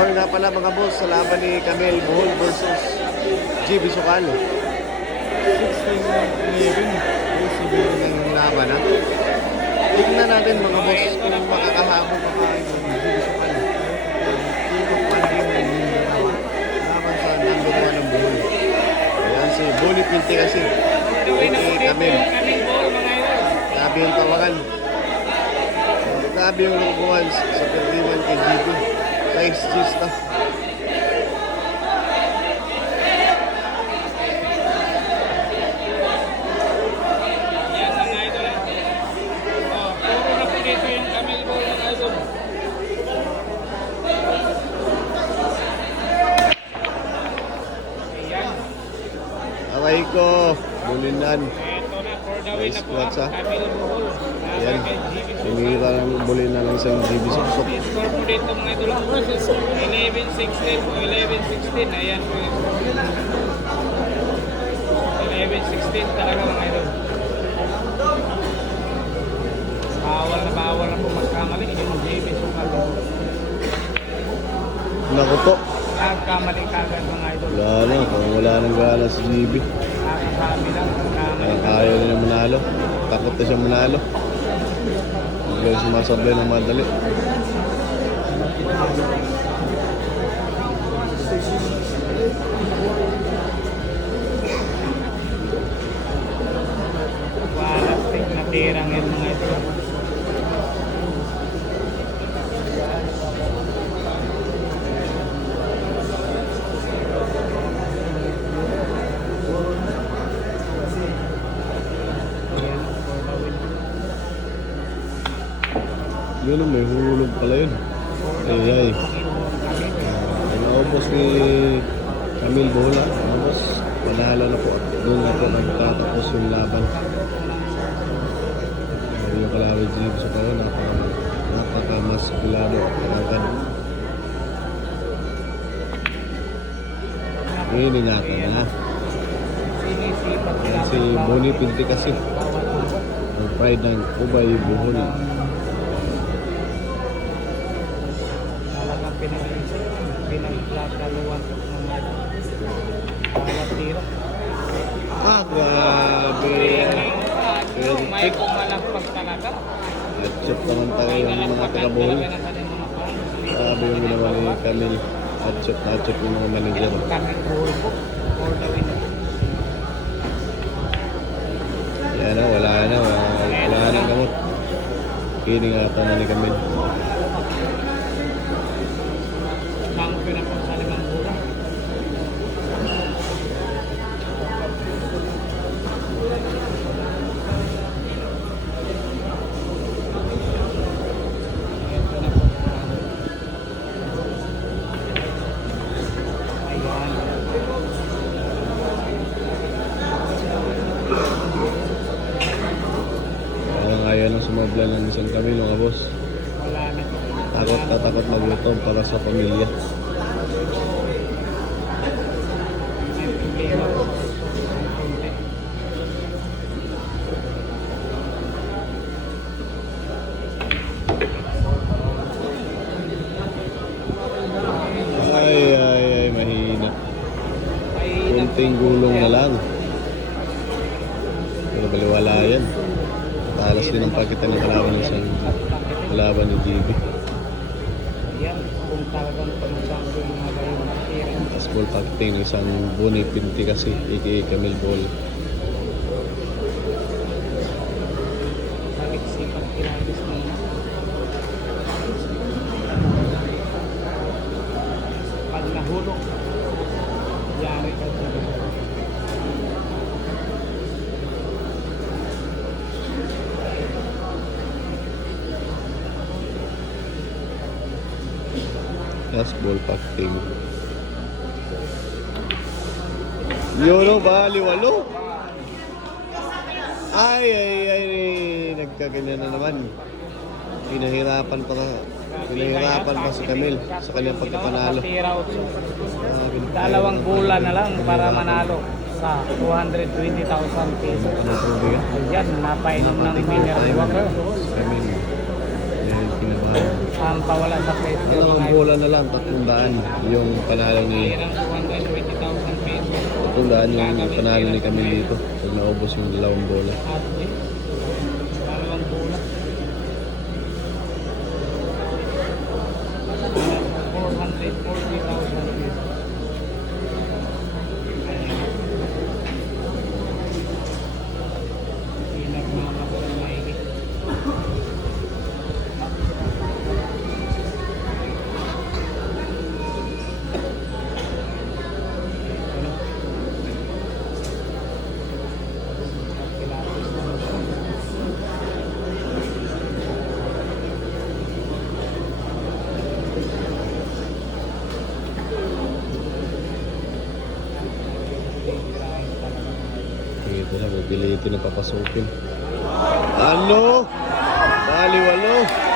score nga pala mga boss sa laban ni Camel Bohol versus GB Sukal. 16-11. Siguro ng laban ha. Tingnan natin mga boss kung makakahabol pa pa yung GB Sukal. Ikot pa rin yung laban sa number 1 ng Bohol. Ayan si Bonnie Pinti kasi. Pinti Camel. Grabe yung tawagan. Grabe yung lukuhan sa perdiman kay GB. Sa XG's na. Aray ko, bulinan. Nice squats ha. Ayan, sinira ng bulinan ng isang GB Suksok. Score po dito mga idol. 11-16 po, 11-16. Ayan po. 11-16 talaga mga idol. Bawal na po magkamali yung GB Sukal. Naku po. Nagkamali kagad mga idol. Wala na, kung wala nang gana si GB. Nakakami lang. Nagkamali. Ayaw niya manalo. Takot na siya manalo. Hindi sumasablay ng madali. Walastik na tirang yan mga idol. Yun, may hulog pala yun. Ay. Naubos ni Camel Bohol ha. Naubos. Panalo na po. Doon na po nagtatapos yung laban. Yung kalawin GB Sukal na napaka-mas kilado at kalagan. Ngayon ingatan na. Yan si Bonnie Pinti kasi. Ang pride ng Ubay Bohol. Pinaglasaluan ng bawat tira. Grabe. May kumalagpas talaga. At shot naman tayo ng mga taga-Bohol. Grabe yung ginawa ni Camel. At shot yung mga manager. Kami Bohol po. For the win. Yan na, wala na gamot. Kiningatan na ni Camel. Champion ako sa limang bulan. Ayaw nang sumabla ng isang Camel mga boss. Wala na. Takot maglutom para sa pamilya. May problema po. Ay, mahina. Kunting gulong na lang. Pero baliwala yan. Talas din ang pagitan ng kalaban ni GB. Yan, kung talagang pag-champion mga kayo matira. Tapos ball packeting ng isang Bonnie Pinti kasi, aka Camel Bohol. Naliksipan kinagis mo na. Pag nahulog, yari ka dyan. Tapos ball packeting. Yolo ba? Liwalo? Ay, nagkaganyan na naman. Pinahirapan pa si Camel sa kanyang pagkapanalo. Dalawang bulan na lang para manalo sa 220,000 pesos. Ayan, napainom ng mineral water. Camel. Yan, kinabahan. ang pawala sa presyo. Dalawang bola na lang, 300 yung panalo ni Mayroong 220,000 pesos. 300 yung panalo ni kami dito. Pag naubos yung dalawang bola. At dalawang bola. 440,000 pesos. Pinagmamahal na maigi. Ito na, pipilitin na papasukin. Ano? Bali, walo.